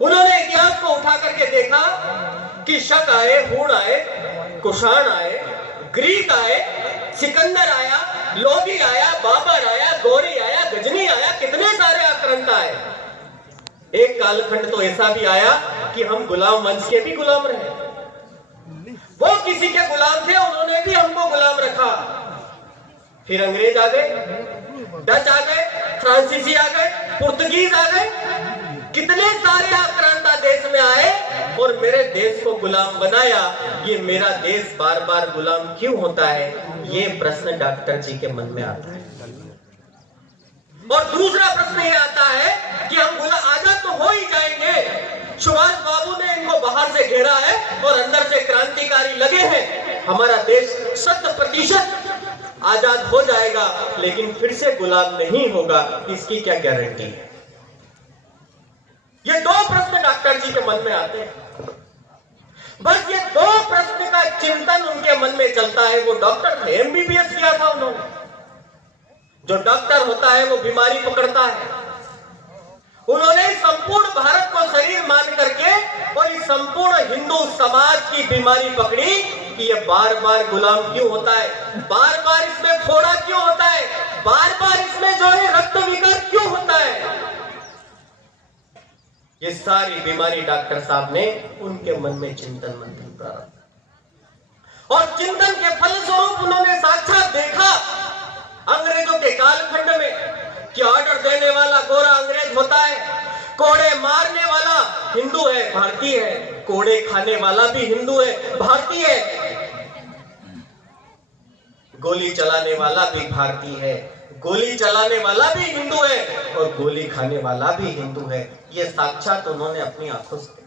उन्होंने इतिहास को उठा करके देखा कि शक आए, हूण आए, कुषाण आए, ग्रीक आए, सिकंदर आया, लोधी आया, बाबर आया, गौरी आया, गजनी आया, कितने सारे आक्रांता आए। एक कालखंड तो ऐसा भी आया कि हम गुलाम वंश के भी गुलाम रहे। वो किसी के गुलाम थे, उन्होंने भी हमको गुलाम रखा। फिर अंग्रेज आ गए, डच आ गए, फ्रांसीसी आ गए, पुर्तगीज आ गए, कितने सारे आक्रांता देश में आए और मेरे देश को गुलाम बनाया। ये मेरा देश बार बार गुलाम क्यों होता है, ये प्रश्न डॉक्टर जी के मन में आता है। और दूसरा प्रश्न ये आता है कि हम आजाद तो हो ही जाएंगे। सुभाष बाबू ने इनको बाहर से घेरा है और अंदर से क्रांतिकारी लगे हैं। हमारा देश 100% आजाद हो जाएगा, लेकिन फिर से गुलाम नहीं होगा, इसकी क्या गारंटी है। ये दो प्रश्न डॉक्टर जी के मन में आते हैं। बस ये दो प्रश्न का चिंतन उनके मन में चलता है। वो डॉक्टर थे, एमबीबीएस किया था उन्होंने। जो डॉक्टर होता है वो बीमारी पकड़ता है। उन्होंने संपूर्ण भारत को शरीर मान करके और इस संपूर्ण हिंदू समाज की बीमारी पकड़ी कि ये बार बार गुलाम क्यों होता है, बार बार इसमें फोड़ा क्यों होता है, बार बार इसमें जो है रक्त विकार क्यों होता है। ये सारी बीमारी डॉक्टर साहब ने उनके मन में चिंतन मंथन प्रारंभ, और चिंतन के फलस्वरूप उन्होंने साक्षात देखा अंग्रेजों के कालखंड में कि ऑर्डर देने वाला गोरा अंग्रेज होता है, कोड़े मारने वाला हिंदू है, भारतीय है, कोड़े खाने वाला भी हिंदू है, भारतीय है, गोली चलाने वाला भी भारतीय है, गोली चलाने वाला भी हिंदू है और गोली खाने वाला भी हिंदू है। ये साक्षात उन्होंने अपनी आंखों से देखा।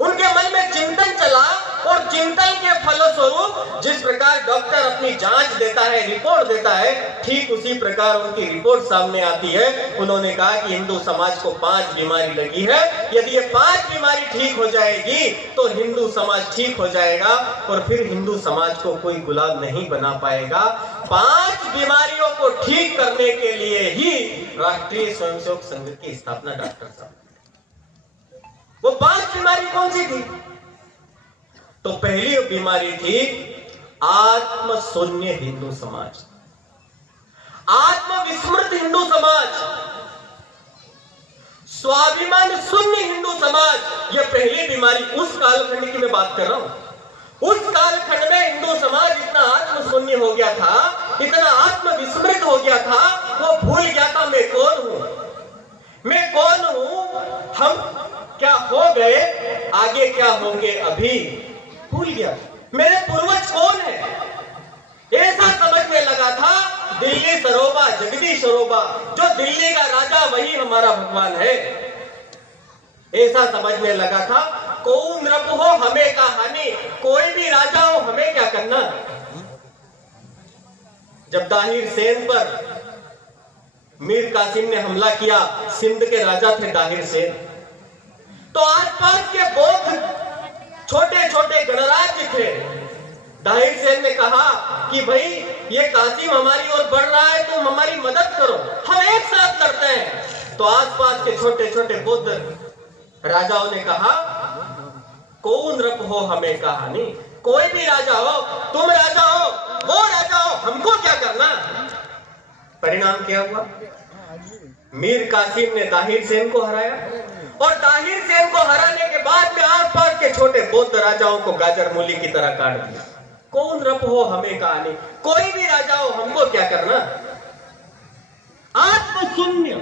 उनके मन में चिंतन चला और चिंतन के फलस्वरूप जिस प्रकार डॉक्टर अपनी जांच देता है, रिपोर्ट देता है, ठीक उसी प्रकार उनकी रिपोर्ट सामने आती है। उन्होंने कहा कि हिंदू समाज को 5 बीमारी लगी है। यदि ये 5 बीमारी ठीक हो जाएगी तो हिंदू समाज ठीक हो जाएगा और फिर हिंदू समाज को कोई गुलाम नहीं बना पाएगा। 5 बीमारियों को ठीक करने के लिए ही राष्ट्रीय स्वयंसेवक संघ की स्थापना डॉक्टर साहब। वो 5 बीमारी कौन सी थी? तो पहली बीमारी थी आत्मशून्य हिंदू समाज, आत्मविस्मृत हिंदू समाज, स्वाभिमान शून्य हिंदू समाज। यह पहली बीमारी उस कालखंड की मैं बात कर रहा हूं। उस कालखंड में हिंदू समाज इतना आत्मशून्य हो गया था, इतना आत्मविस्मृत हो गया था, वो भूल गया था मैं कौन हूं, मैं कौन हूं, हम क्या हो गए, आगे क्या होंगे अभी भूल गया। मेरे पूर्वज कौन है, ऐसा समझने लगा था। दिल्ली सरोबा, जगदीश सरोबा, जो दिल्ली का राजा वही हमारा भगवान है, ऐसा समझने लगा था। कौन नृप हो हमें का हानि, कोई भी राजा हो हमें क्या करना। जब दाहिर सेन पर मीर कासिम ने हमला किया, सिंध के राजा थे दाहिर सेन, तो आसपास के बहुत छोटे छोटे गणराज्य थे। दाहिर सेन ने कहा कि भाई ये कासिम हमारी ओर बढ़ रहा है, तुम हमारी मदद करो, हम एक साथ लड़ते हैं। तो आसपास के छोटे छोटे बौद्ध राजाओं ने कहा कौन रब हो हमें कहानी, कोई भी राजा हो, तुम राजा हो, वो राजा हो, हमको क्या करना। परिणाम क्या हुआ? मीर कासिम ने दाहिर सेन को हराया और दाहिर सेन को हराने के बाद में आसपास के छोटे बौद्ध राजाओं को गाजर मूली की तरह काट दिया। कौन रब हो हमें कहानी, कोई भी राजा हो, हमको क्या करना। आत्मशून्य